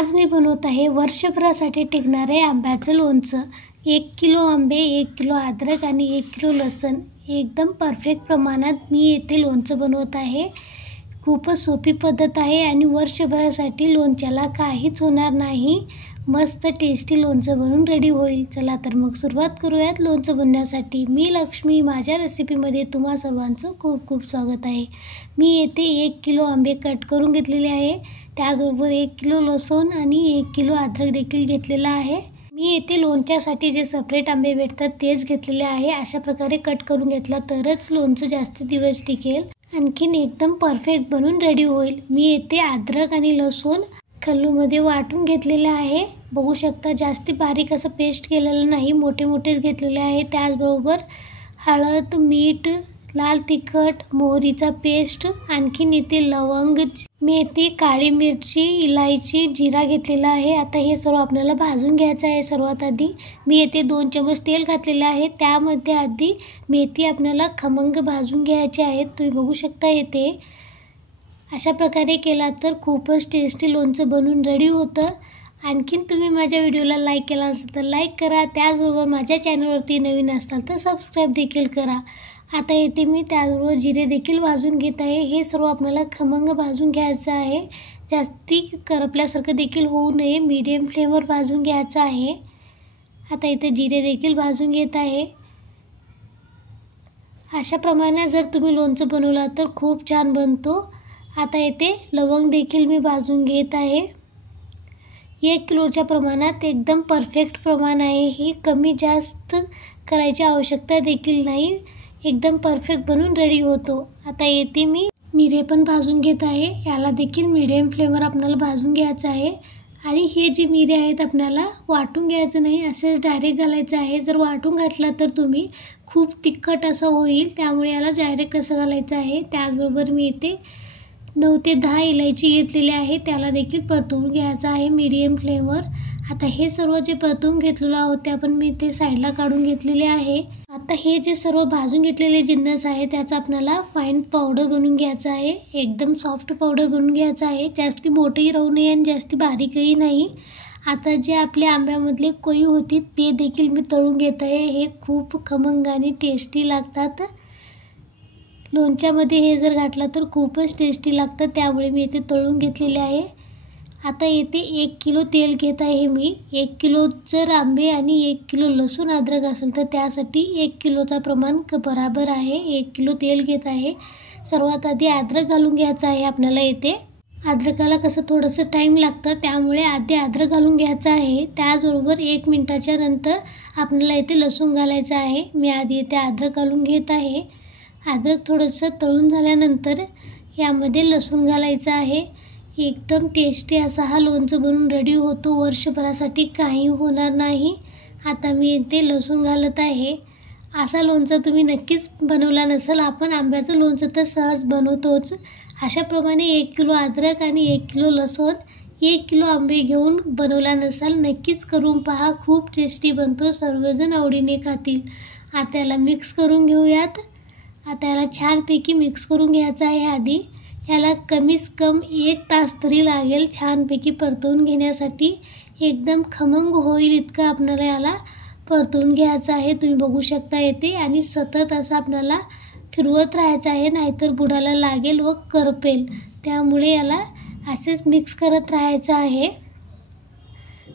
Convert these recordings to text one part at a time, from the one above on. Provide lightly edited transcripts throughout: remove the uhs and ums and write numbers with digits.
आज मी बनवत आहे वर्षभरासाठी टिकणारे आंब्याचं लोणचं। 1 किलो आंबे, 1 किलो अद्रक आणि 1 किलो लसूण एकदम परफेक्ट प्रमाणात मी येथे लोणचं बनवत आहे। खूपच सोपी पद्धत आहे आणि वर्षभरासाठी लोणच्याला काहीच होणार नाही। मस्त टेस्टी लोणचं बनून रेडी होईल। चला तर मग सुरुवात करूयात लोणचं बनवण्यासाठी। मी लक्ष्मी, माझ्या रेसिपीमध्ये तुम्हा सर्वांचं खूप खूप स्वागत आहे। मी येथे 1 किलो आंबे कट करून घेतलेले आहे, त्याचबरोबर 1 किलो लसूण आणि 1 किलो अद्रक देखील घेतलेला आहे। मी येथे लोणच्यासाठी जे सेपरेट आंबे भेटतात तेच घेतलेले आहे। अशा प्रकारे कट करून घेतला तरच लोणचं जास्त दिवस टिकेल, आणखीन एकदम परफेक्ट बनून रेडी होईल। मी येथे अद्रक आणि लसूण खल्लूमध्ये वाटून घेतलेले आहे। बघू शकता जास्ती बारीक असं पेस्ट केलेलं नाही, मोठे मोठेच घेतलेले आहे। त्याचबरोबर हळद, मीठ, लाल तिखट, मोहरीचा पेस्ट, आणखीन इथे लवंग, मेथी, काळी मिरची, इलायची, जिरा घेतलेला आहे। आता हे सर्व आपल्याला भाजून घ्यायचं आहे। सर्वात आधी मी येथे 2 चमच तेल घातलेले आहे, त्यामध्ये आधी मेथी आपल्याला खमंग भाजून घ्यायची आहे। तुम्ही बघू शकता येथे अशा प्रकारे केला तर खूपच टेस्टी लोणचं बनून रेडी होतं। आणखीन तुम्ही माझ्या व्हिडिओला लाईक केला असेल तर लाईक करा, त्याचबरोबर माझ्या चॅनलवरती नवीन असाल तर सबस्क्राईब देखील करा। आता येथे मी त्याचबरोबर जिरे देखील भाजून घेत आहे। हे सर्व आपल्याला खमंग भाजून घ्यायचं आहे, जास्ती करपल्यासारखं देखील होऊ नये, मीडियम फ्लेमवर भाजून घ्यायचं आहे। आता इथे जिरे देखील भाजून घेत आहे। अशा प्रमाणे जर तुम्ही लोणचं बनवलं तर खूप छान बनतो। आता येथे लवंग देखील मी भाजून घेत आहे। 1 किलोच्या प्रमाणात एकदम परफेक्ट प्रमाण आहे, ही कमी जास्त करायची आवश्यकता देखील नाही, एकदम परफेक्ट बनून रेडी होतो। आता येथे मी मिरे पण भाजून घेत आहे, याला देखील मीडियम फ्लेमवर आपल्याला भाजून घ्यायचं आहे। आणि हे जे मिरे आहेत आपल्याला वाटून घ्यायचं नाही, असेच डायरेक्ट घालायचं आहे। जर वाटून घातला तर तुम्ही खूप तिखट असं होईल, त्यामुळे याला डायरेक्ट असं घालायचं आहे। त्याचबरोबर मी इथे 9 ते 10 इलायची घेतलेली आहे, त्याला देखील परतवून घ्यायचं आहे मीडियम फ्लेमवर। आता हे सर्व जे परतवून घेतलेलं होते आपण मी ते साईडला काढून घेतलेले आहे। आता हे जे सर्व भाजून घेतलेले जिन्नस आहे त्याचा आपल्याला फाईन पावडर बनवून घ्यायचा आहे, एकदम सॉफ्ट पावडर बनवून घ्यायचा आहे। जास्ती मोठेही राहू नये आणि जास्ती बारीकही नाही। आता जे आपल्या आंब्यामधले कोई होती ते देखील मी तळून घेत आहे, हे खूप खमंग आणि टेस्टी लागतात। लोणच्यामध्ये हे जर घातलं तर खूपच टेस्टी लागतं, त्यामुळे मी इथे तळून घेतलेले आहे। आता येथे 1 किलो तेल घेत आहे मी। 1 किलो जर आंबे आणि 1 किलो लसूण अद्रक असेल तर त्यासाठी 1 किलोचा प्रमाण बराबर आहे। 1 किलो तेल घेत आहे। सर्वात आधी अद्रक घालून घ्यायचं आहे आपल्याला। येथे अद्रकाला कसं थोडंसं टाईम लागतं, त्यामुळे आधी अद्रक घालून घ्यायचं आहे। त्याचबरोबर 1 मिनिटाच्या नंतर आपल्याला इथे लसूण घालायचं आहे। मी आधी इथे अद्रक घालून घेत आहे। अद्रक थोडंसं तळून झाल्यानंतर यामध्ये लसूण घालायचं आहे। एकदम टेस्टी असा हा लोणचं बनून रेडी होतो, वर्षभरासाठी काही होणार नाही। आता मी इथे लसूण घालत आहे। असा लोणचं तुम्ही नक्कीच बनवला नसेल, आपण आंब्याचं लोणचं तर सहज बनवतोच। अशाप्रमाणे 1 किलो अद्रक आणि 1 किलो लसूण, 1 किलो आंबे घेऊन बनवला नसाल, नक्कीच करून पहा, खूप टेस्टी बनतो, सर्वजण आवडीने खातील। आता याला मिक्स करून घेऊयात। आता याला छानपैकी मिक्स करून घ्यायचं आहे। आधी याला कमीत कमी 1 तास तरी लागेल छानपैकी परतवून घेण्यासाठी, एकदम खमंग होईल इतकं आपल्याला याला परतवून घ्यायचं आहे। तुम्ही बघू शकता येते आणि सतत असं आपल्याला फिरवत राहायचं आहे, नाहीतर बुडाला लागेल व करपेल, त्यामुळे याला असेच मिक्स करत राहायचं आहे।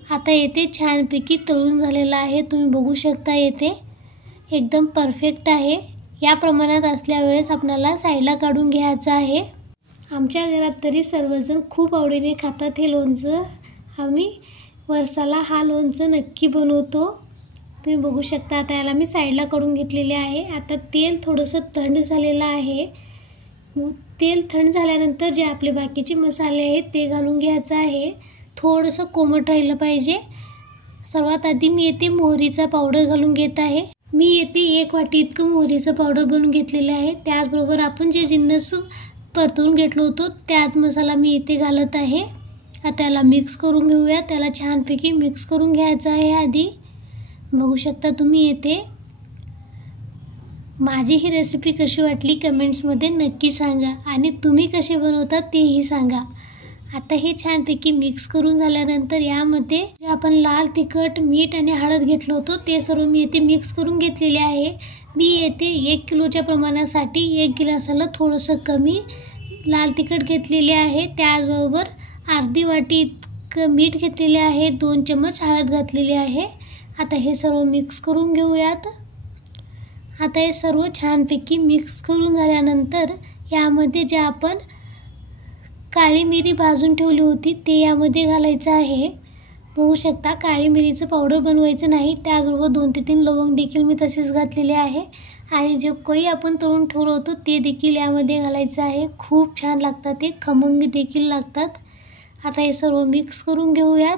आता येथे छानपैकी तळून झालेलं आहे, तुम्ही बघू शकता येते एकदम परफेक्ट आहे। या प्रमाणात असल्यावेळेस आपल्याला साईडला काढून घ्यायचं आहे। आमच्या घरात तरी सर्वजण खूप आवडीने खातात हे लोणचं। आम्ही वर्षाला हा लोणचं नक्की बनवतो। तुम्ही बघू शकता आता याला मी साईडला काढून घेतलेले आहे। आता तेल थोडंसं थंड झालेलं आहे। तेल थंड झाल्यानंतर जे आपले बाकीचे मसाले आहेत ते घालून घ्यायचं आहे। थोडंसं कोमट राहिलं पाहिजे। सर्वात आधी मी येथे मोहरीचा पावडर घालून घेत आहे। मी येथे 1 वाटी इतकं मोहरीचं पावडर बनवून घेतलेलं आहे। त्याचबरोबर आपण जे जिन्नस परतवून घेतलो होतो त्याच मसाला मी इथे घालत आहे। आता याला मिक्स करून घेऊया, त्याला छानपैकी मिक्स करून घ्यायचं आहे। आधी बघू शकता तुम्ही येथे। माझी ही रेसिपी कशी वाटली कमेंट्समध्ये नक्की सांगा, आणि तुम्ही कसे बनवता तेही सांगा। आता हे छानपैकी मिक्स करून झाल्यानंतर यामध्ये जे आपण लाल तिखट, मीठ आणि हळद घेतलं होतं ते सर्व मी येथे मिक्स करून घेतलेले आहे. मी येथे 1 किलोच्या प्रमाणासाठी 1 गिलासाला थोडंसं कमी लाल तिखट घेतलेले आहे. त्याचबरोबर अर्धी वाटी मीठ घेतलेले आहे, 2 चम्मच हळद घातलेली आहे. आता हे सर्व मिक्स करून घेऊयात. आता हे सर्व छानपैकी मिक्स करून झाल्यानंतर यामध्ये जे आपण काळी मिरी भाजून ठेवली होती ते यामध्ये घालायचं आहे. बघू शकता काळी मिरीचं पावडर बनवायचं नाही. त्याचबरोबर 2 ते 3 लवंग देखील मी तसेच घातलेले आहे आणि जे कोई आपण तळून ठेवलं होतं ते देखील यामध्ये घालायचं आहे. खूप छान लागतात, ते खमंग देखील लागतात. आता हे सर्व मिक्स करून घेऊयात.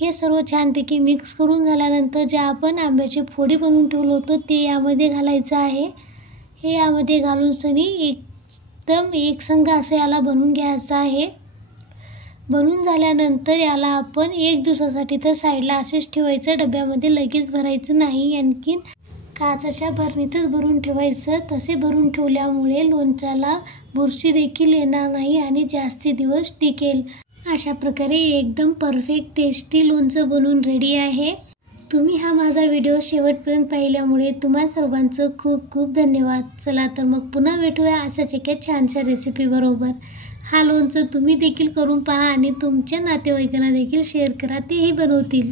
हे सर्व छानपैकी मिक्स करून झाल्यानंतर जे आपण आंब्याची फोडी बनवून ठेवलं होतं ते यामध्ये घालायचं आहे. हे यामध्ये घालून सनी एकदम एकसंघ असं याला बनवून घ्यायचं आहे. बनवून झाल्यानंतर याला आपण 1 दिवसासाठी तर साईडला असेच ठेवायचं, डब्यामध्ये लगेच भरायचं नाही. आणखीन काचेच्या भरणीतच भरून ठेवायचं. तसे भरून ठेवल्यामुळे लोणच्याला बुरशी देखील येणार नाही आणि जास्ती दिवस टिकेल. अशा प्रकारे एकदम परफेक्ट टेस्टी लोणचं बनवून रेडी आहे. तुम्ही हा माझा व्हिडिओ शेवटपर्यंत पाहिल्यामुळे तुम्हा सर्वांचं खूप खूप धन्यवाद. चला तर मग पुन्हा भेटूया अशाच एका छानशा रेसिपीबरोबर. हा लोणचं तुम्ही देखील करून पहा आणि तुमच्या नातेवाईकांना देखील शेअर करा, तेही बनवतील.